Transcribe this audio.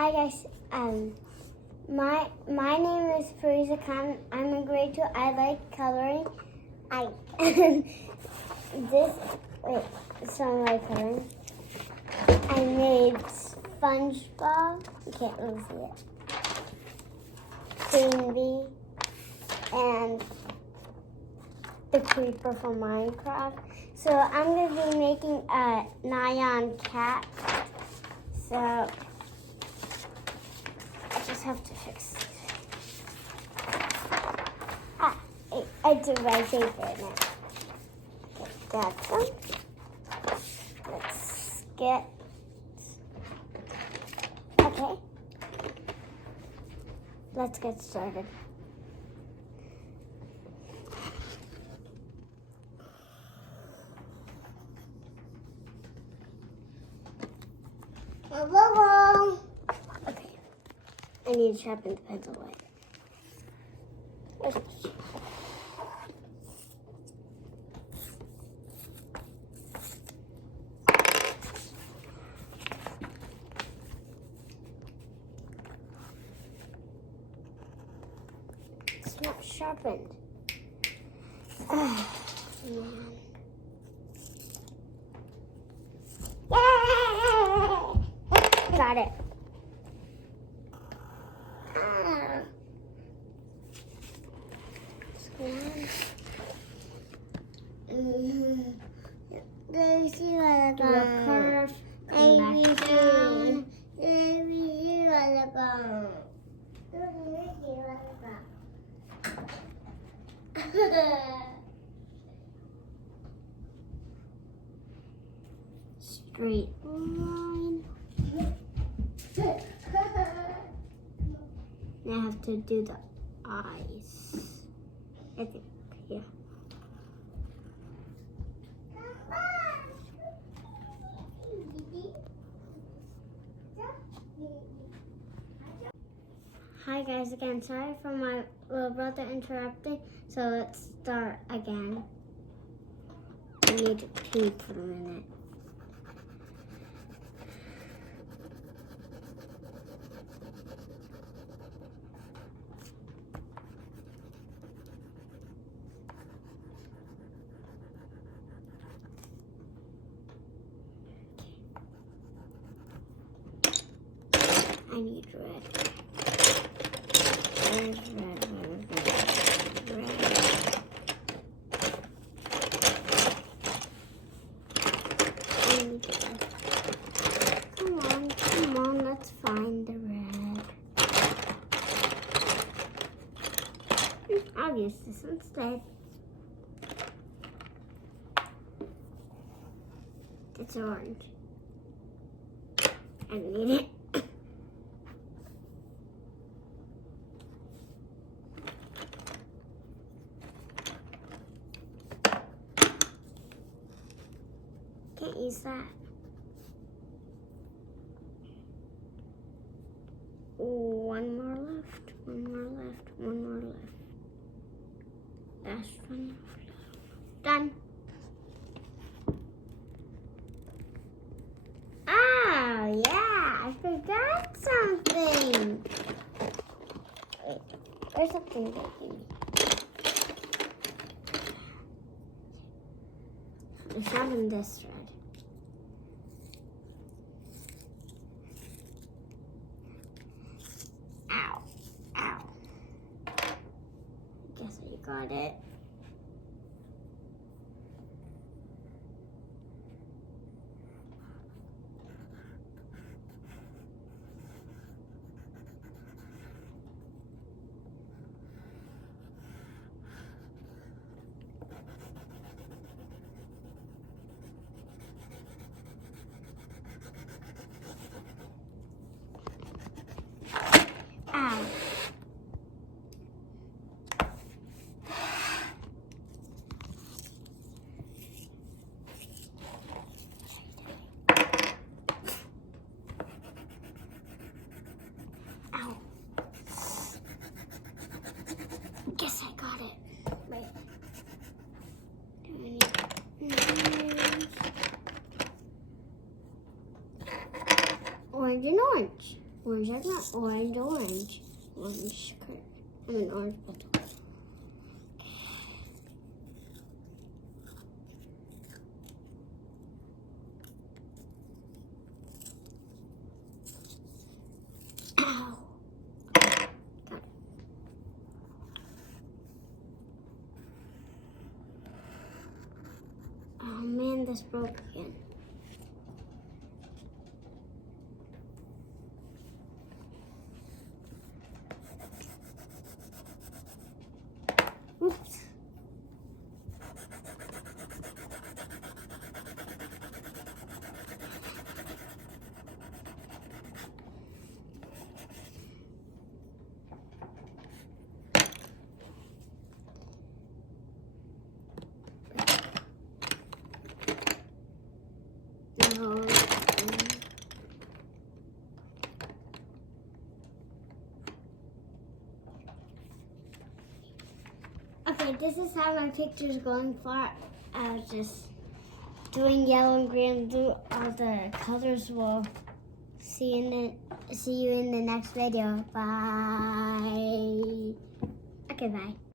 Hi guys. My name is Farisa Khan. I'm in grade 2. I like coloring. Some like coloring. I made SpongeBob. You can't really see it. Queen and the creeper from Minecraft. So I'm gonna be making a Nyan Cat. So I just have to fix it. I do my favorite now. Okay, got some. Let's get. Okay. Let's get started. Okay. I need to sharpen the pencil away. Where's the sheet? It's not sharpened. Man. Got it. Do a curve, come back down. Straight line. Now I have to do the eyes. I think, yeah. Hi guys again, sorry for my little brother interrupting, so let's start again. I need to pee for a minute. I need red. Red. I need red. Come on, let's find the red. I'll use this instead. It's orange. I need it. Can't use that. One more left. Last one. Done. Oh, yeah, I forgot something. Wait, there's something making me. I found this thread. Ow. Guess I got it. Orange eggplant, orange. Orange curd. I mean orange bottle. Ow. Got it. Oh man, this broke again. Oops. No. Okay, this is how my picture's going for. I was just doing yellow and green, do all the colors. We'll see you in the next video. Bye. Okay, bye.